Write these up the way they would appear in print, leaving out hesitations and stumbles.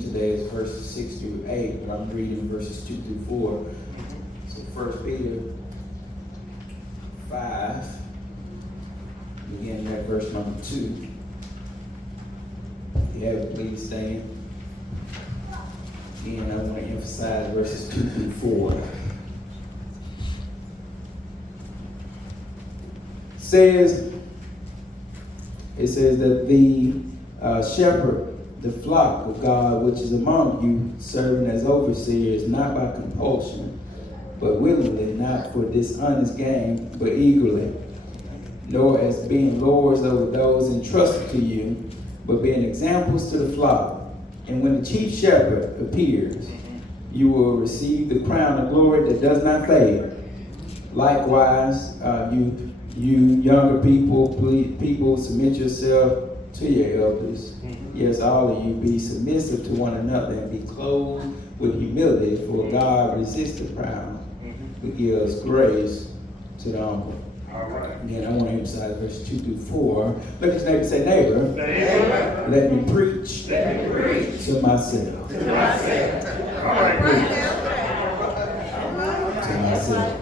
today is verses 6 through 8, but I'm reading verses 2 through 4. So 1 Peter 5, beginning at verse number 2. If you have it, please stand. Again, I want to emphasize verses 2 through 4. It says that the shepherd the flock of God which is among you, serving as overseers, not by compulsion, but willingly, not for dishonest gain, but eagerly, nor as being lords over those entrusted to you, but being examples to the flock. And when the chief shepherd appears, you will receive the crown of glory that does not fade. Likewise, you younger people, submit yourself to your elders. Yes, all of you be submissive to one another and be clothed with humility, for God resists the proud, but gives grace to the humble. All right. Again, I want to emphasize verses 2 through 4. Look at your neighbor, say, neighbor, let me preach to myself. To myself. All right. To myself.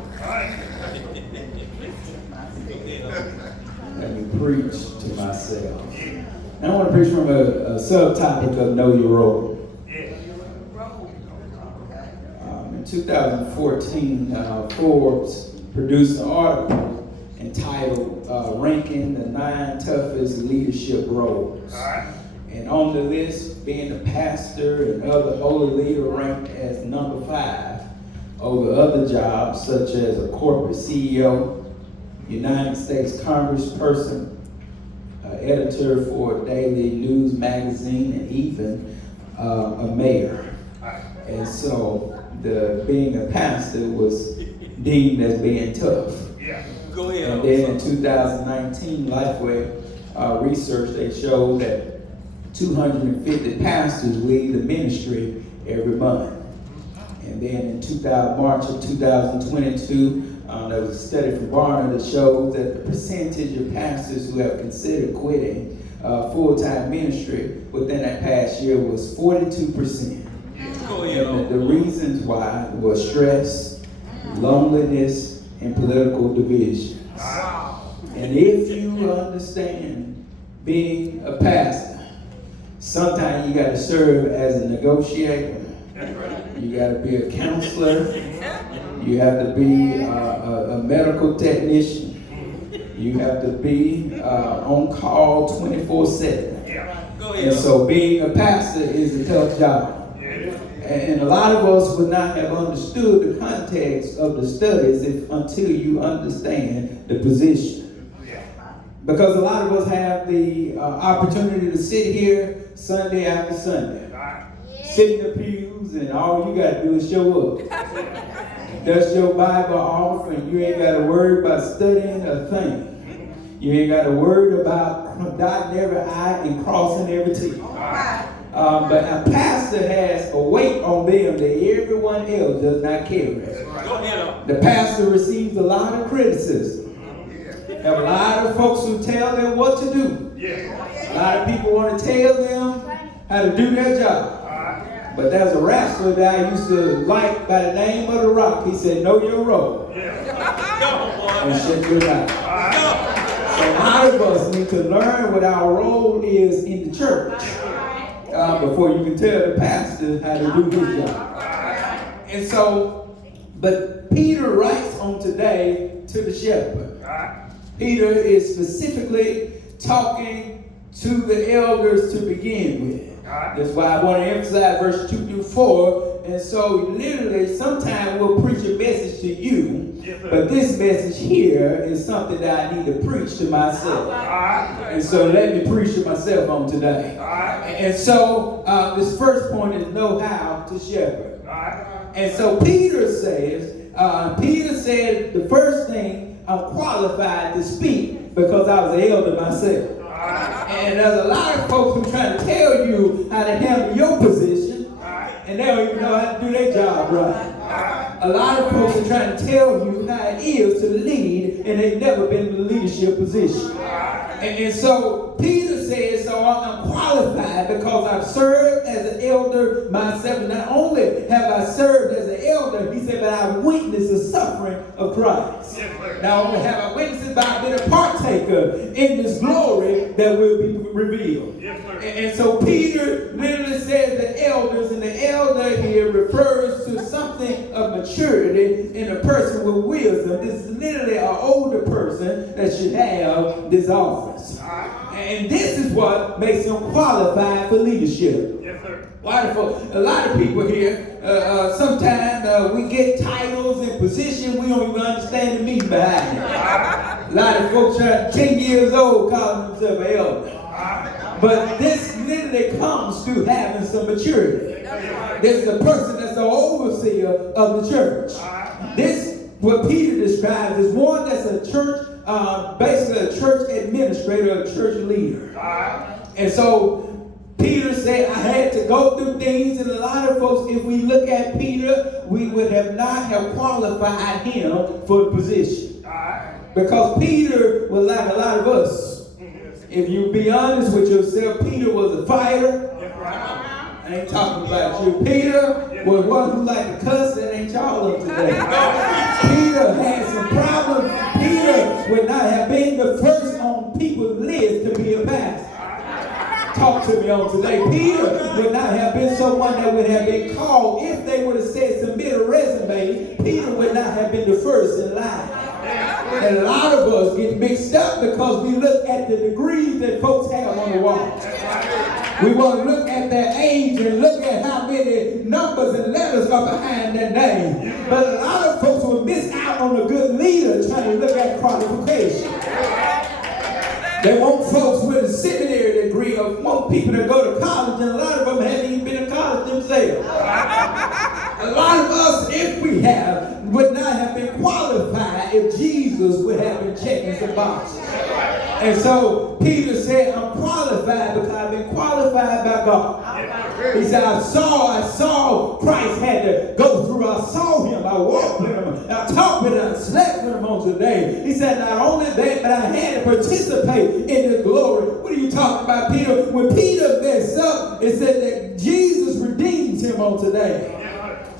Let me preach to myself. And I want to preach from a subtopic of Know Your Role. In 2014, Forbes produced an article entitled Ranking the 9 Toughest Leadership Roles. And on the list, being a pastor and other holy leader ranked as number 5 over other jobs such as a corporate CEO, United States Congressperson, editor for a daily news magazine, and even a mayor. And so being a pastor was deemed as being tough. Go ahead. And then in 2019, Lifeway research, they showed that 250 pastors leave the ministry every month. And then in March of 2022, there was a study from Barna that showed that the percentage of pastors who have considered quitting full-time ministry within that past year was 42%. And the reasons why were stress, loneliness, and political divisions. And if you understand being a pastor, sometimes you got to serve as a negotiator. You got to be a counselor. You have to be a medical technician. You have to be on call 24/7. And so being a pastor is a tough job. And a lot of us would not have understood the context of the studies until you understand the position. Because a lot of us have the opportunity to sit here Sunday after Sunday. Sit in the pews and all you got to do is show up. That's your Bible offering. You ain't got to worry about studying a thing. You ain't got to worry about dotting every I and crossing every T. But a pastor has a weight on them that everyone else does not carry. The pastor receives a lot of criticism. Have a lot of folks who tell them what to do. A lot of people want to tell them how to do their job. But there's a wrestler that I used to like by the name of The Rock. He said, know your role. And shut your mouth. So a lot of us need to learn what our role is in the church before you can tell the pastor how to do his job. And so, but Peter writes on today to the shepherd. Peter is specifically talking to the elders to begin with. That's why I want to emphasize verse 2 through 4. And so literally, sometimes we'll preach a message to you, but this message here is something that I need to preach to myself. And so let me preach to myself on today. And so this first point is know how to shepherd. And so Peter said the first thing, I'm qualified to speak because I was an elder myself. And there's a lot of folks who try to tell you how to handle your position, and they don't even know how to do their job right. A lot of folks are trying to tell you how it is to lead, and they've never been in a leadership position. And so Peter said, so I'm qualified because I've served as an elder myself. And not only have I served as an elder, he said, but I've witnessed the suffering of Christ. Yes, Not only have I witnessed it, but I've been a partaker in this glory that will be revealed. Yes, sir. And so Peter literally says the elders, and the elder here refers to something of maturity in a person with wisdom. This is literally an older person that should have this office. And this is what makes him qualified for leadership. Yes, sir. Wonderful. A lot of people here, sometimes we get titles and positions, we don't even understand the meaning behind it. A lot of folks are 10 years old calling themselves an elder. But this literally comes through having some maturity. This is a person that's the overseer of the church. This, what Peter describes, is one that's a church, basically a church administrator, a church leader. And so Peter said, I had to go through things, and a lot of folks, if we look at Peter, we would have not have qualified him for the position. Because Peter was like a lot of us. If you be honest with yourself, Peter was a fighter. I ain't talking about you. Peter was one who liked to cuss, and ain't y'all up today. Peter had some problems. Peter would not have been the first on people's list to be a pastor. Talk to me on today. Peter would not have been someone that would have been called. If they would have said submit a resume, Peter would not have been the first in line. And a lot of us get mixed up because we look at the degrees that folks have on the wall. We want to look at their age and look at how many numbers and letters are behind their name. But a lot of folks will miss out on a good leader trying to look at qualifications. They want folks with a seminary degree, or want people that go to college, and a lot of them haven't even been to college themselves. A lot of us, if we have, would not have been qualified if Jesus would have been checking some boxes. And so Peter said, I'm qualified because I've been qualified by God. He said, I saw Christ had to go through. I saw him. I walked with him. I talked with him. I slept with him on today. He said, not only that, but I had to participate in his glory. What are you talking about, Peter? When Peter messed up, it said that Jesus redeems him on today.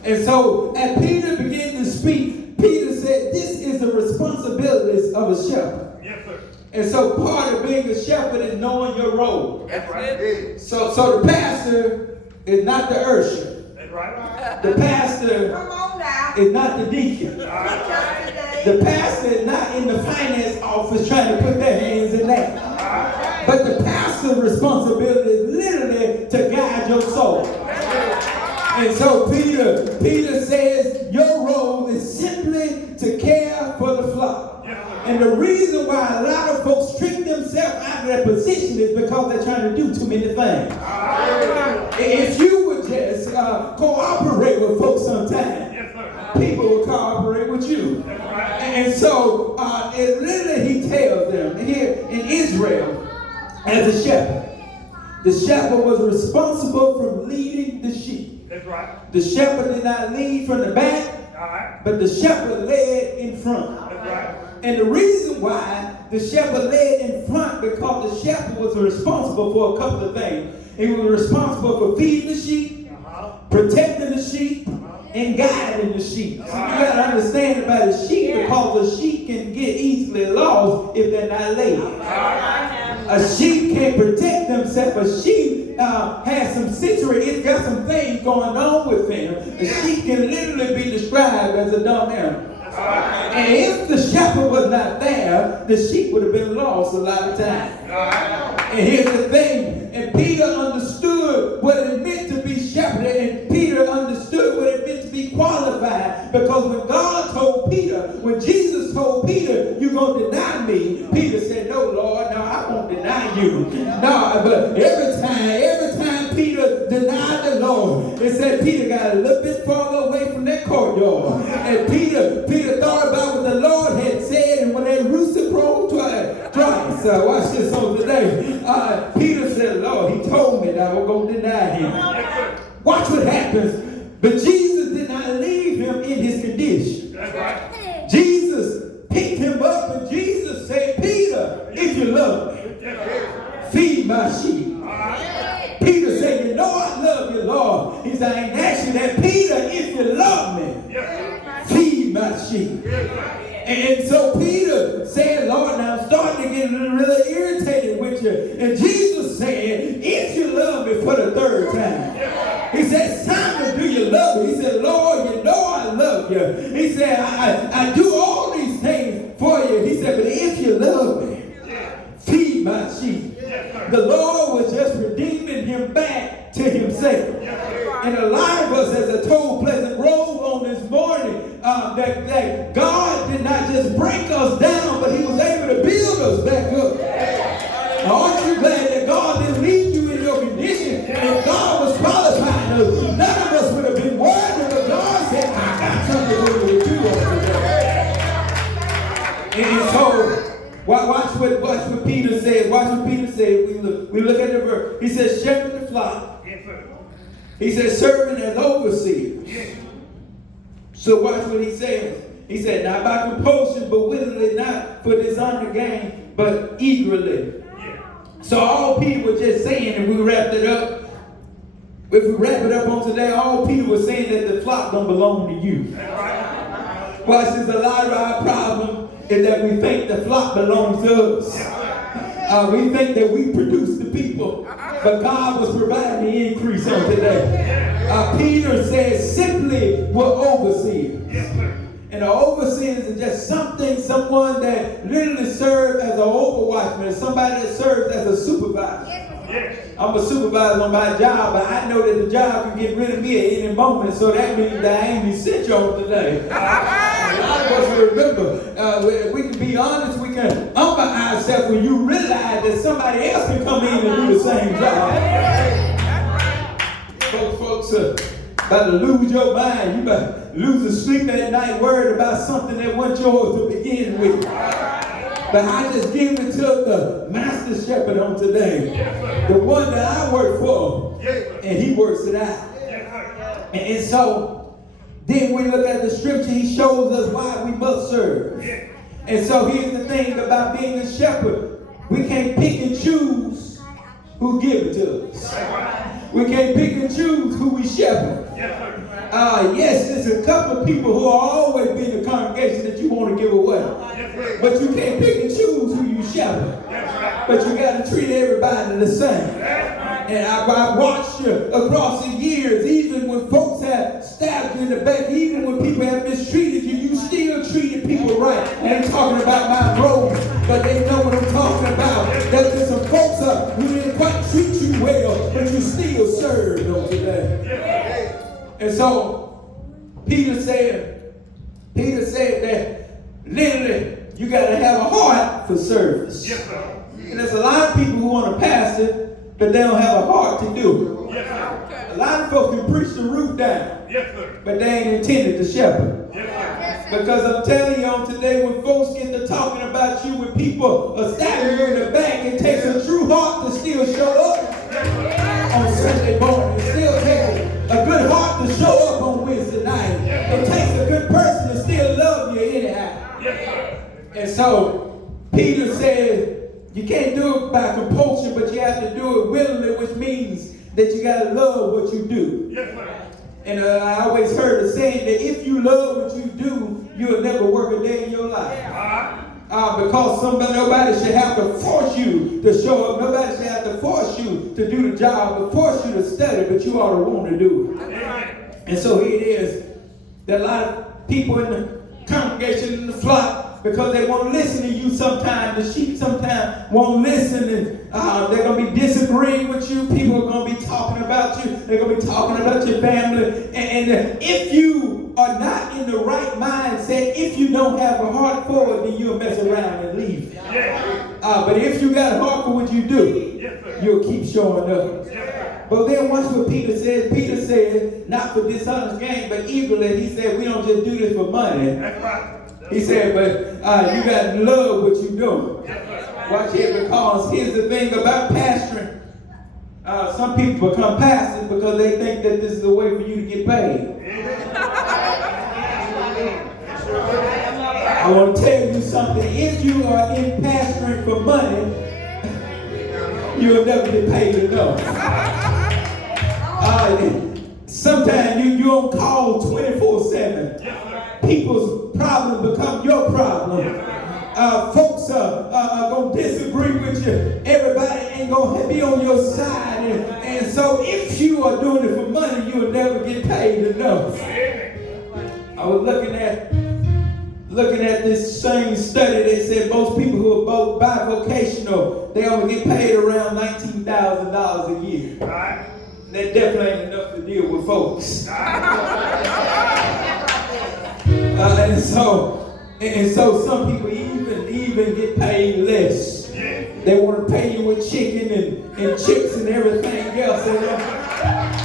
And so as Peter began to speak, Peter said, this is the responsibilities of a shepherd. Yes, sir. And so part of being a shepherd is knowing your role. That's right. So the pastor is not the usher. That's right. The pastor is not the deacon. The pastor is not in the finance office trying to put their hands in that. But the pastor's responsibility is literally to guide your soul. And so Peter says, your role is simply to care for the flock. And the reason why a lot of folks trick themselves out of their position is because they're trying to do too many things. If you would just cooperate with folks sometimes, people will cooperate with you. And so literally he tells them here in Israel, as a shepherd, the shepherd was responsible for leading the sheep. That's right. The shepherd did not lead from the back, but the shepherd led in front. That's right. And the reason why the shepherd led in front, because the shepherd was responsible for a couple of things. He was responsible for feeding the sheep, protecting the sheep, and guiding the sheep. So you got to understand about the sheep, because a sheep can get easily lost if they're not led. A sheep can't protect themselves. A sheep has some sensory, it's got some things going on with him. A sheep can literally be described as a dumb animal. And if the shepherd was not there, the sheep would have been lost a lot of times. And here's the thing, and Peter understood what it meant to be shepherded, and Peter understood what it meant to be qualified, because when God told Peter, when Jesus told Peter, you're going to deny me, Peter said, no, Lord, no, I won't deny you. No, but every time Peter denied the Lord, it said Peter got a little bit farther away from that courtyard. And Peter thought about what the Lord had said, and when that rooster crowed twice, watch this on today. Peter said, Lord, he told me that I was going to deny him. Watch what happens. But Jesus did not leave him in his condition. That's right. Jesus picked him up, and Jesus said, Peter, if you love me, feed my said, I ain't asked you that. Peter, if you love me, feed my sheep. And so Peter said, Lord, now I'm starting to get really irritated with you. And Jesus said, if you love me for the third time. He said, Simon, do you love me? He said, Lord, you know I love you. He said, I do all these things for you. He said, but if you love me, feed my sheep. The Lord was just redeeming him back to himself. And a lot of us, as I told Pleasant Grove on this morning, that God did not just break us down, but he was able to build us back up. Now, aren't you glad that God didn't leave you in your condition? And God was qualifying us. None of us would have been worthy, but God said, I got something for you to do on today. And so, watch what Peter said. Watch what Peter said. We look at the verse. He says, shepherd the flock. He says, serving as overseers. So watch what he says. He said, not by compulsion, but willingly, not for dishonor gain, but eagerly. So all Peter was just saying, and we wrapped it up. If we wrap it up on today, all Peter was saying that the flock don't belong to you. Watch this, a lot of our problem is that we think the flock belongs to us. We think that we produce the people, but God was providing the increase on today. Peter says simply we're overseers. And the overseers is just someone that literally serves as an overwatchman, somebody that serves as a supervisor. I'm a supervisor on my job, but I know that the job can get rid of me at any moment, so that means that I ain't essential today. A lot of us remember, we can be honest, we can humble ourselves when you realize that somebody else can come in and do the same job. Folks about to lose your mind. You about to lose the sleep at night worried about something that wasn't yours to begin with. But I just give it to the master shepherd on today. The one that I work for. And he works it out. And so, then we look at the scripture, he shows us why we must serve. And so here's the thing about being a shepherd. We can't pick and choose who give it to us. We can't pick and choose who we shepherd. Yes, there's a couple of people who are always be in the congregation that you want to give away. But you can't pick and choose who you shepherd. But you got to treat everybody the same. And I watched you across the years, even when folks have stabbed you in the back, even when people have mistreated you, you still treated people right. I ain't talking about my bros, but they know what I'm talking about. There's some folks who didn't quite treat you well, but you still served them today. And so, Peter said that literally you got to have a heart for service. And there's a lot of people who want to pastor, but they don't have a heart to do it. A lot of folks can preach the roof down, but they ain't intended to shepherd. Because I'm telling you on today, when folks get to talking about you, when people are stabbing you in the back, it takes a true heart to still show up on Sunday morning. It still takes a good heart to show up on Wednesday night. It takes a good person to still love you anyhow. And so Peter said, you can't do it by compulsion, but you have to do it willingly, which means that you got to love what you do. And I always heard the saying that if you love what you do, you'll never work a day in your life. Because nobody should have to force you to show up. Nobody should have to force you to do the job, or force you to study, but you ought to want to do it. And so here it is, that a lot of people in the congregation, in the flock, because they won't listen to you sometimes. The sheep sometimes won't listen, and they're going to be disagreeing with you. People are going to be talking about you. They're going to be talking about your family. And if you are not in the right mindset, if you don't have a heart for it, then you'll mess around and leave. But if you got a heart for what you do, you'll keep showing up. But then watch what Peter says. Peter said, not for dishonest gain, but eagerly. He said, we don't just do this for money. He said, but you got to love what you're doing. Watch it, because here's the thing about pastoring. Some people become pastors because they think that this is a way for you to get paid. I want to tell you something. If you are in pastoring for money, you'll never get paid enough. Sometimes you on call 24/7. People's problems become your problem. Folks are going to disagree with you. Everybody ain't going to be on your side. And so if you are doing it for money, you will never get paid enough. I was looking at this same study. They said most people who are both bivocational, they only get paid around $19,000 a year. That definitely ain't enough to deal with folks. And so some people even get paid less. They want to pay you with chicken and chips and everything else.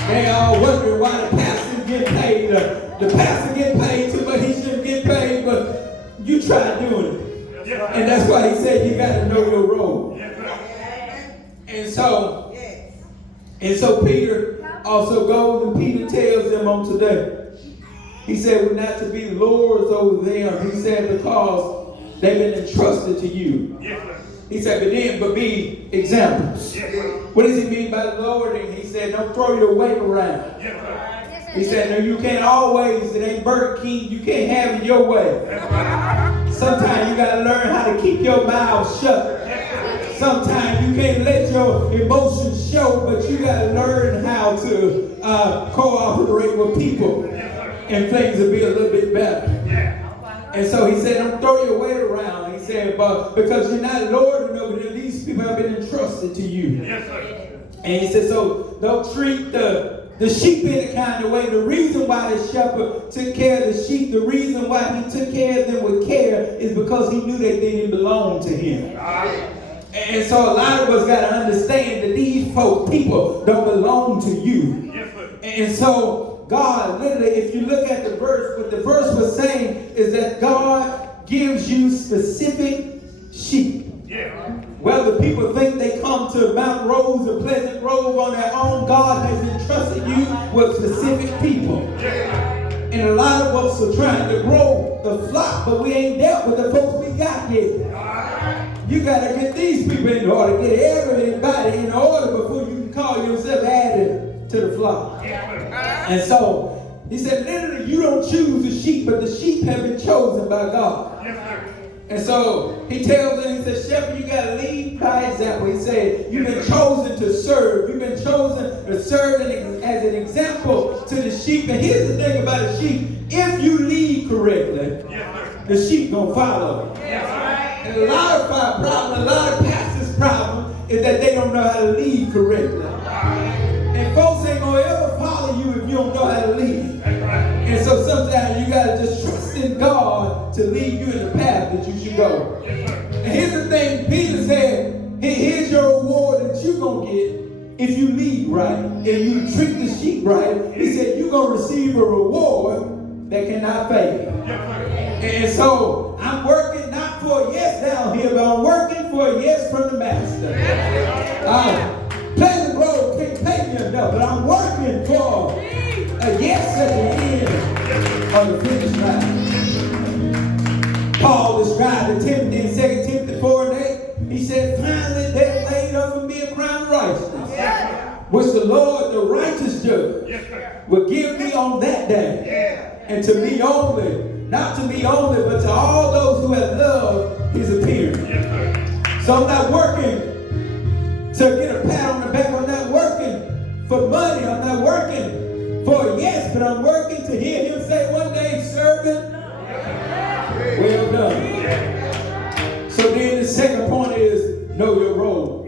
They all wondering why the pastor get paid. The pastor get paid too much. He shouldn't get paid, but you try doing it. And that's why he said you got to know your role. And so Peter also goes and Peter tells them on today. He said we're not to be lords over them. He said because they've been entrusted to you. He said but be examples. What does he mean by lording? He said don't throw your weight around. He said no, you can't always, it ain't Burger King, you can't have it your way. Sometimes you got to learn how to keep your mouth shut. Sometimes you can't let your emotions show, but you got to learn how to cooperate with people. And things will be a little bit better. And so he said, don't throw your weight around. He said, but because you're not lording over them, these people have been entrusted to you. And he said, so don't treat the sheep any kind of way. The reason why the shepherd took care of the sheep, the reason why he took care of them with care is because he knew that they didn't belong to him. And so a lot of us got to understand that these people don't belong to you. And so God, literally, if you look at the verse, what the verse was saying is that God gives you specific sheep. Whether people think they come to Mount Rose or Pleasant Grove on their own, God has entrusted you with specific people. And a lot of us are trying to grow the flock, but we ain't dealt with the folks we got yet. You got to get these people in order, get everybody in order before you can call yourself added to the flock. And so he said, literally, you don't choose the sheep, but the sheep have been chosen by God. And so he tells them, he says, shepherd, you got to lead by example. He said, you've been chosen to serve. You've been chosen to serve as an example to the sheep. And here's the thing about the sheep. If you lead correctly, the sheep gonna follow. And a lot of our problem, a lot of pastors' problem is that they don't know how to lead correctly. And folks ain't gonna ever follow you if you don't know how to lead. And so sometimes you gotta just trust in God to lead you in the path that you should go. And here's the thing, Peter said, here's your reward that you're gonna get if you lead right and you treat the sheep right. He said you're gonna receive a reward that cannot fail. And so I'm working not for a yes down here, but I'm working for a yes from the master. Pleasant Grove can't pay me enough, but I'm working for a yes at the end of the finish line. Paul described to Timothy in 2 Timothy 4:8. He said, finally there laid up for me a crown of righteousness, which the Lord, the righteous judge, will give me on that day. And to me only, not to me only, but to all those who have loved his appearing. So I'm not working to get a pat on the back. I'm not working for money. I'm not working for a yes, but I'm working to hear him say one day, servant, well done. So then the second point is know your role.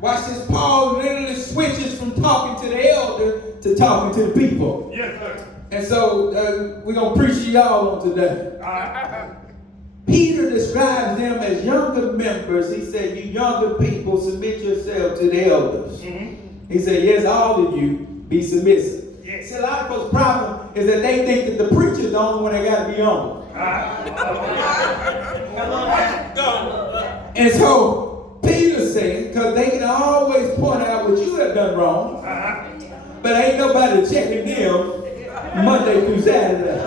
Watch this. Paul literally switches from talking to the elder to talking to the people. And so we're going to preach to y'all on today. Peter describes them as younger members. He said, you younger people, submit yourself to the elders. He said, yes, all of you, be submissive. See, a lot of folks' problem is that they think that the preacher's the only one that got to be on. And so Peter said, because they can always point out what you have done wrong, but ain't nobody checking them Monday through Saturday.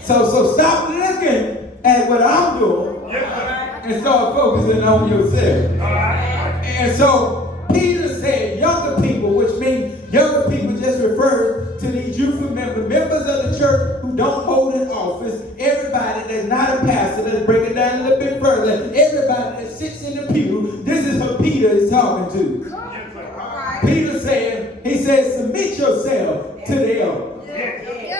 So stop looking at what I'm doing and start focusing on yourself. And so Peter said younger people, which means younger people just that sits in the pew, this is who Peter is talking to. Peter said, he said, submit yourself to the elder.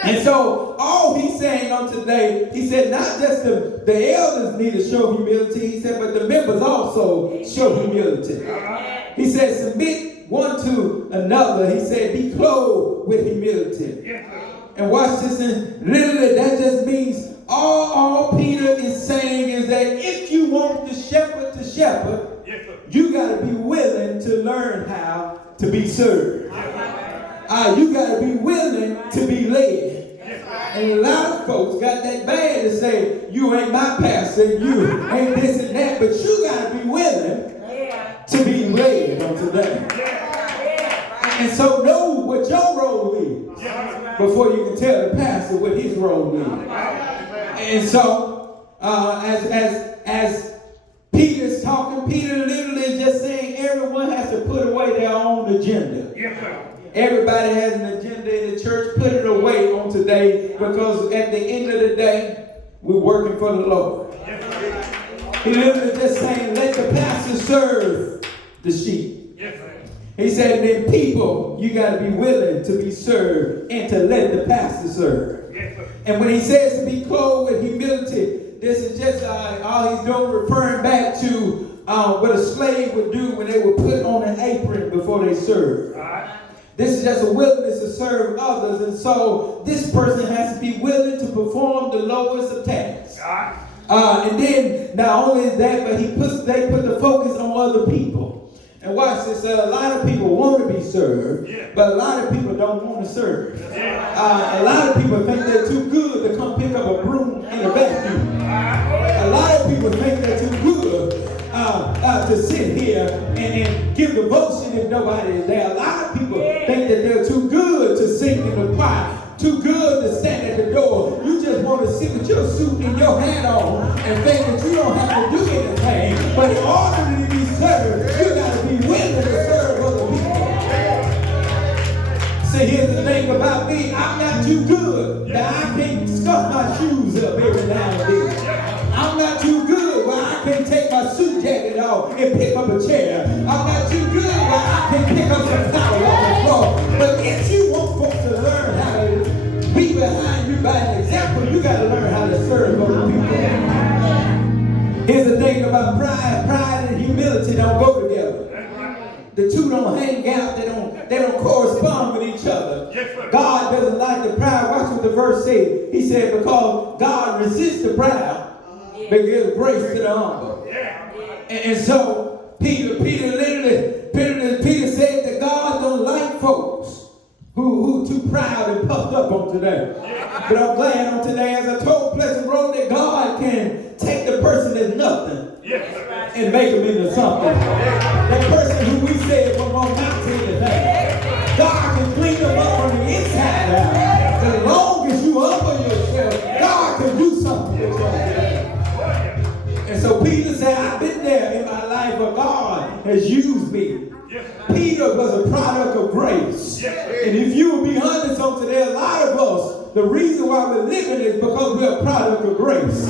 And so all he's saying on today, he said not just the elders need to show humility, he said, but the members also show humility. He said, submit one to another. He said, be clothed with humility. And watch this, and literally that just means all Peter is saying is that if you want the shepherd to shepherd, you got to be willing to learn how to be served. You got to be willing to be led. And a lot of folks got that bad to say, you ain't my pastor, you ain't this and that, but you got to be willing to be led on today. And so know what your role is before you can tell the pastor what his role is. And so as Peter's talking, Peter literally is just saying everyone has to put away their own agenda. Everybody has an agenda in the church. Put it away on today, because at the end of the day, we're working for the Lord. He literally just saying, let the pastor serve the sheep. He said, then people, you got to be willing to be served and to let the pastor serve. And when he says to be clothed with humility, this is just all he's doing, referring back to what a slave would do when they were put on an apron before they served. This is just a willingness to serve others. And so this person has to be willing to perform the lowest of tasks. And then not only that, but they put the focus on other people. And watch this, a lot of people want to be served, but a lot of people don't want to serve. A lot of people think they're too good to come pick up a broom and a vacuum. A lot of people think they're too good to sit here and give devotion if nobody is there. A lot of people think that they're too good to sing in the choir, too good to stand at the door. You just want to sit with your suit and your hat on and think that you don't have to do anything. But in order to be served, you got to be willing to serve other people. See, here's the thing about me. I'm not too good that I can't scuff my shoes up every now and then. I'm not too good where I can't take my suit jacket off and pick up a chair. I'm not too good where I can pick up some towel off the floor. But if you want folks to learn how to be behind you by an example, you got to learn how to serve other people. Here's the thing about pride. Pride and humility don't go together. The two don't hang out. They don't correspond with each other. God doesn't like the proud. Watch what the verse says. He said, because God resists the proud, but gives grace to the humble. And so Peter said that God don't like folks who too proud and puffed up on today. But I'm glad on today, as I told Pleasant Road, that God can take the person that's nothing and make them into something. That person who we said was going to amount to anything, God can clean them up from the inside out. As long as you humble yourself, God can do something with you. And so Peter said, I've been there in my life, but God has used me. Peter was a product of grace. And if you will be honest on today, a lot of us, the reason why we're living is because we're a product of grace.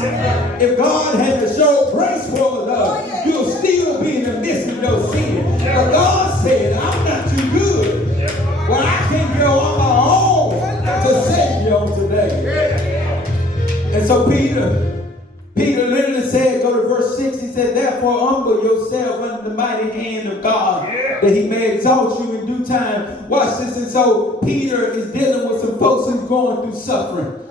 If God had to show grace for us, you'll still be in the midst of your sin. But God said, I'm not too good. Well, I can't go on my own to save you on today. And so Peter literally said, go to verse 6, he said, therefore humble yourself under the mighty hand of God, that he may exalt you in due time. Watch this. And so Peter is dealing with some folks who's going through suffering.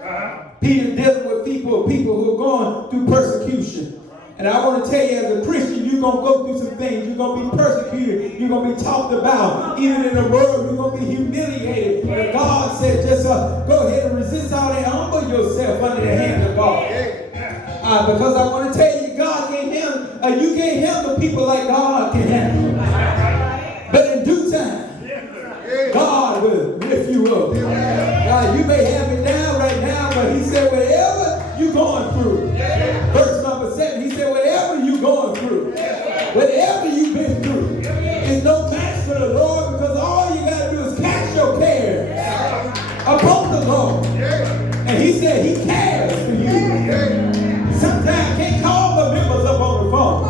Peter dealing with people who are going through persecution. And I want to tell you, as a Christian, you're going to go through some things. You're going to be persecuted. You're going to be talked about. Even in the world, you're going to be humiliated. But God said, just go ahead and resist all that. Humble yourself under the hand of God. Because I want to tell you, God can't handle, you can't handle people like God can handle. But in due time, God will lift you up. You may have it down right now, but he said, whatever you're going through, verse number 7, he said, whatever you're going through, whatever you've been through, is no match for the Lord, because all you got to do is cast your cares upon the Lord. And he said he cares for you. Sometimes I can't call the members up on the phone.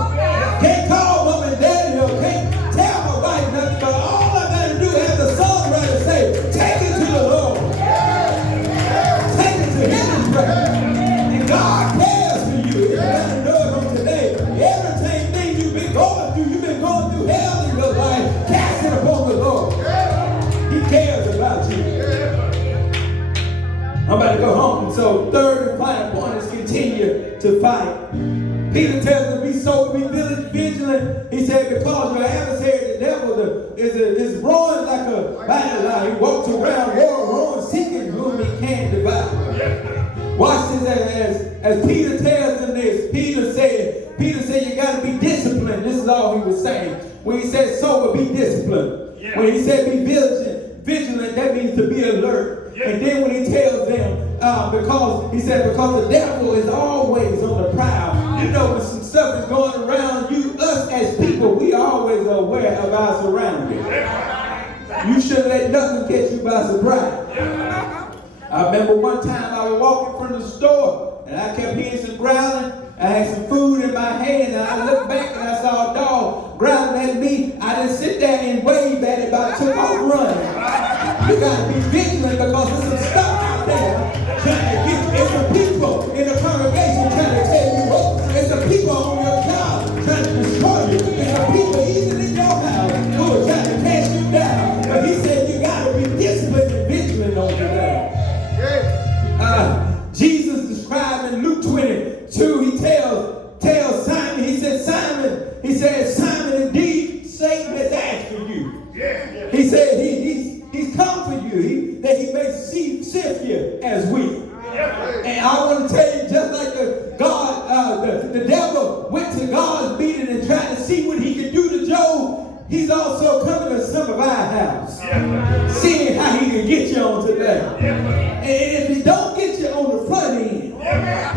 So third and final point is continue to fight. Peter tells them, be sober, be vigilant. He said, because your adversary, the devil, is roaring like a battle lion. He walks around roaring, seeking whom he can devour. Watch this as Peter tells them this. Peter said, you got to be disciplined. This is all he was saying. When he said sober, be disciplined. Yeah. When he said be vigilant, that means to be alert. Yeah. And then when he tells them, because the devil is always on the prowl. You know, when some stuff is going around us as people, we are always aware of our surroundings. You shouldn't let nothing catch you by surprise. I remember one time I was walking from the store and I kept hearing some growling. I had some food in my hand and I looked back and I saw a dog growling at me. I didn't sit there and wave at it, but I took off running. You got to be vigilant because there's some stuff out there trying to get you. It's the people in the congregation trying to tell you what. It's the people on your job trying to destroy you. It's the people even in your house who are trying to cast you down. But he said you got to be disciplined and vigilant on your day. Jesus described in Luke 22, he tells Simon, he said, Simon, indeed, Satan has asked for you. He said he's come for you, that he may sift you as wheat. And I want to tell you, just like the devil went to God's meeting and tried to see what he could do to Job, he's also coming to some of our house, seeing how he can get you on today. And if he don't get you on the front end,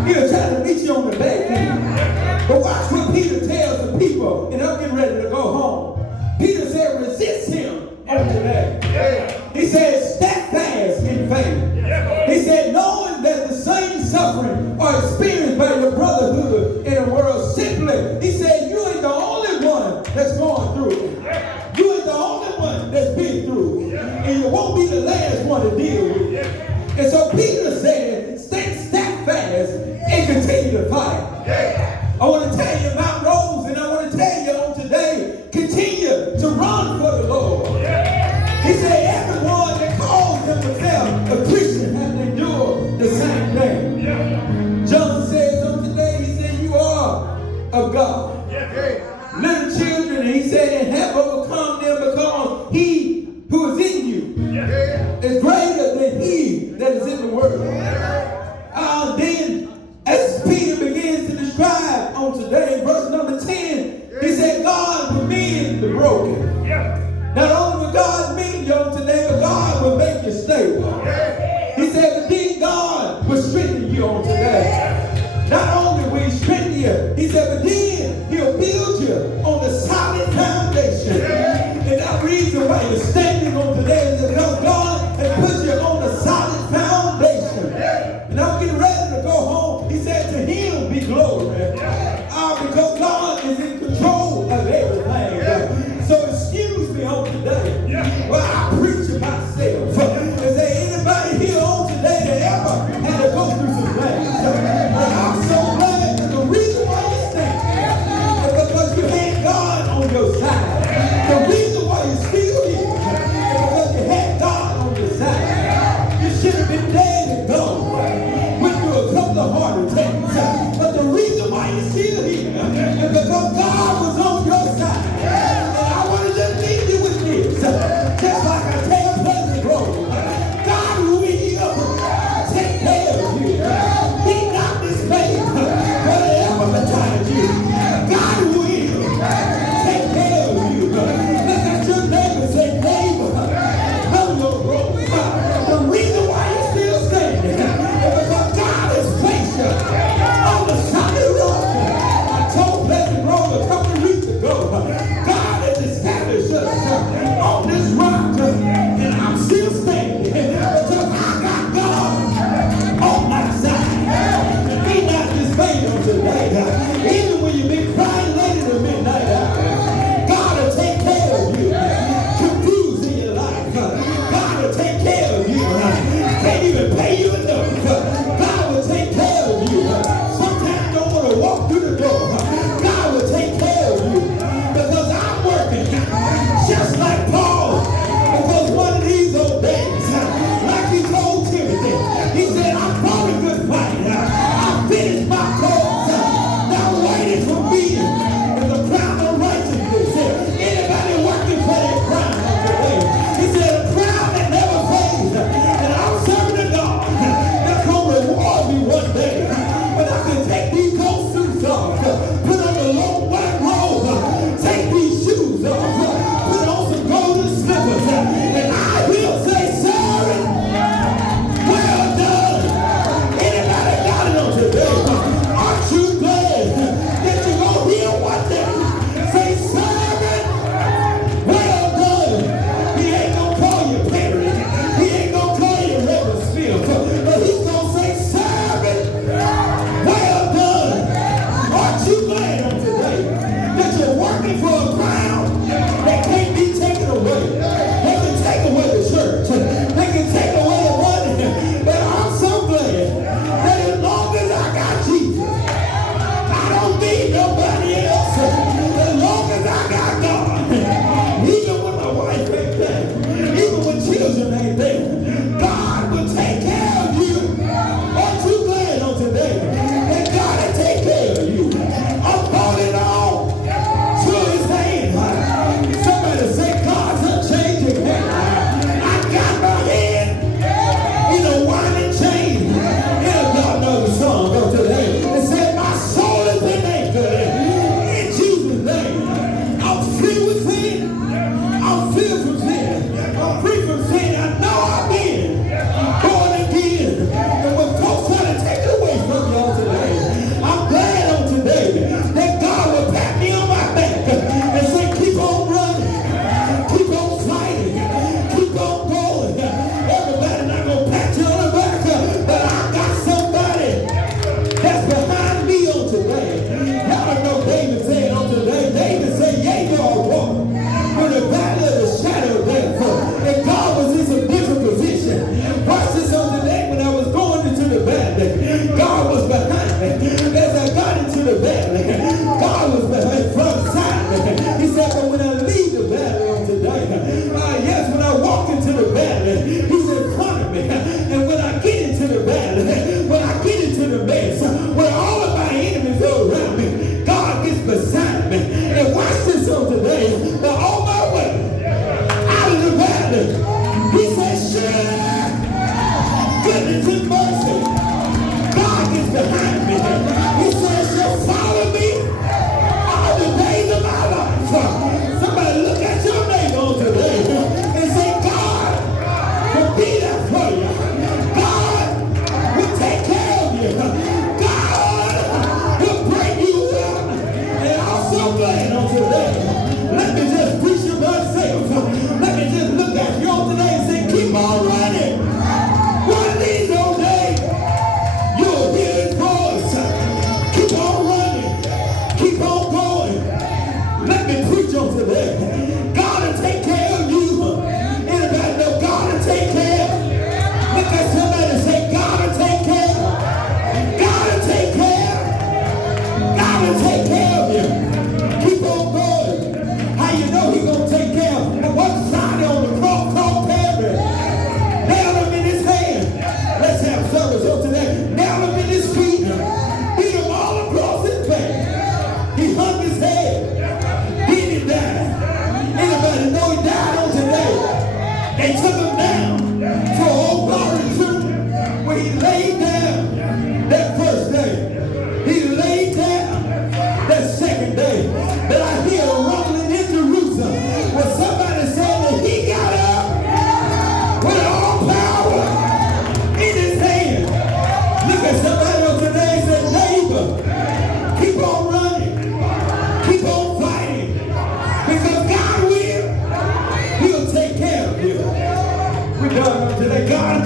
he'll try to reach you on the back end. But watch what Peter tells the people, and I'm getting ready to go home. Peter said, resist him on today. He said, stand fast in faith. He said, knowing that the same suffering are experienced by your brotherhood in the world simply. He said, you ain't the only one that's going through it. You ain't the only one that's been through it. And you won't be the last one to deal with it. And so Peter said, stand fast and continue to fight. I want to tell you about Rose, and I want to tell you on today, continue to run for the Lord. He said, everyone that calls themselves a Christian has to endure the same thing. John says on today, he said, you are of God. Little children, he said, and have overcome them because he who is in you is greater than he that is in the world.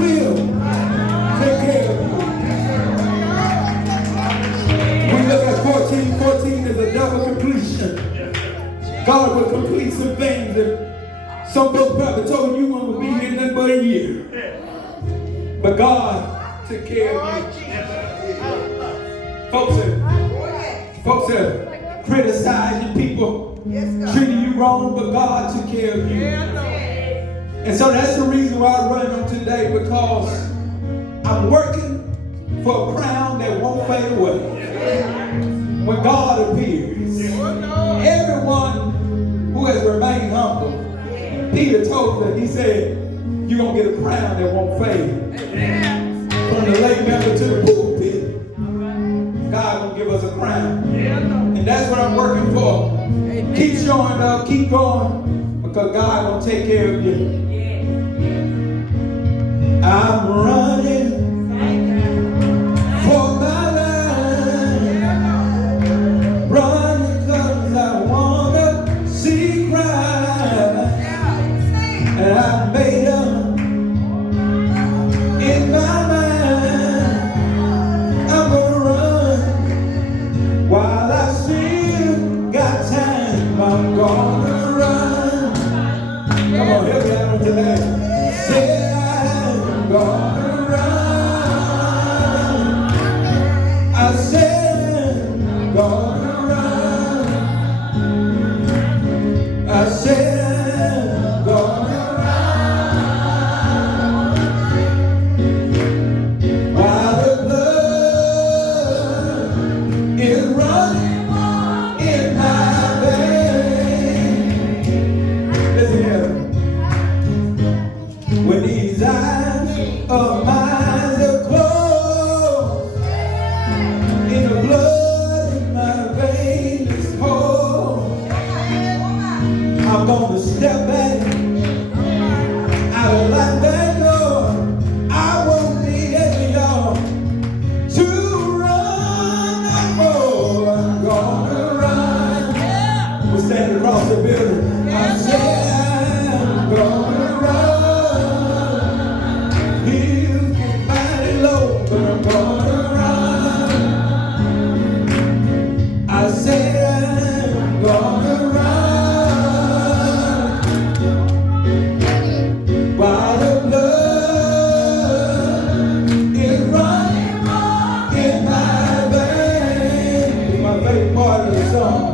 will take care of you. We look at 14. 14 is a double completion. God will complete some things that some folks probably told you one would be here nothing but a year. But God took care of you. Folks are criticizing people, treating you wrong, but God took care of you. And so that's the reason why I'm running on today, because I'm working for a crown that won't fade away. When God appears, everyone who has remained humble, Peter told them, he said, you're going to get a crown that won't fade. From the lay member to the pulpit, God will give us a crown. And that's what I'm working for. Keep showing up, keep going, because God will take care of you. I'm running for my life. Running because I want to see Christ. And I made up in my mind, I'm gonna run while I still got time. I'm gonna run. Come on, help me out on today. Say I'm gonna run. I said I'm gonna run. I said I'm gonna while the blood is running in my veins. Listen here. When these eyes of mine are closed, in the blood in my veins is cold, I'm gonna step back out of like that door. I won't need any y'all to run no more. I'm gonna run. We're standing across the building. I said I'm gonna run. Hills get mighty low, but I'm gonna run. I said I'm gonna run while the blood is running in my veins. It's my favorite part of the song.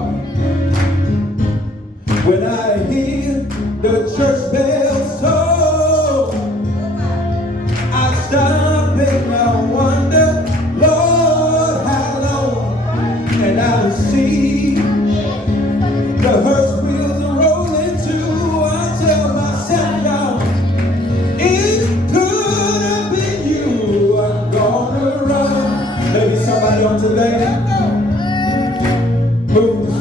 When I hear the church bells toll, I stop and I wonder, Lord, how long? And I see the hearse wheels are rolling too. I tell myself, y'all, it could have been you. I'm gonna run. Maybe somebody on today moves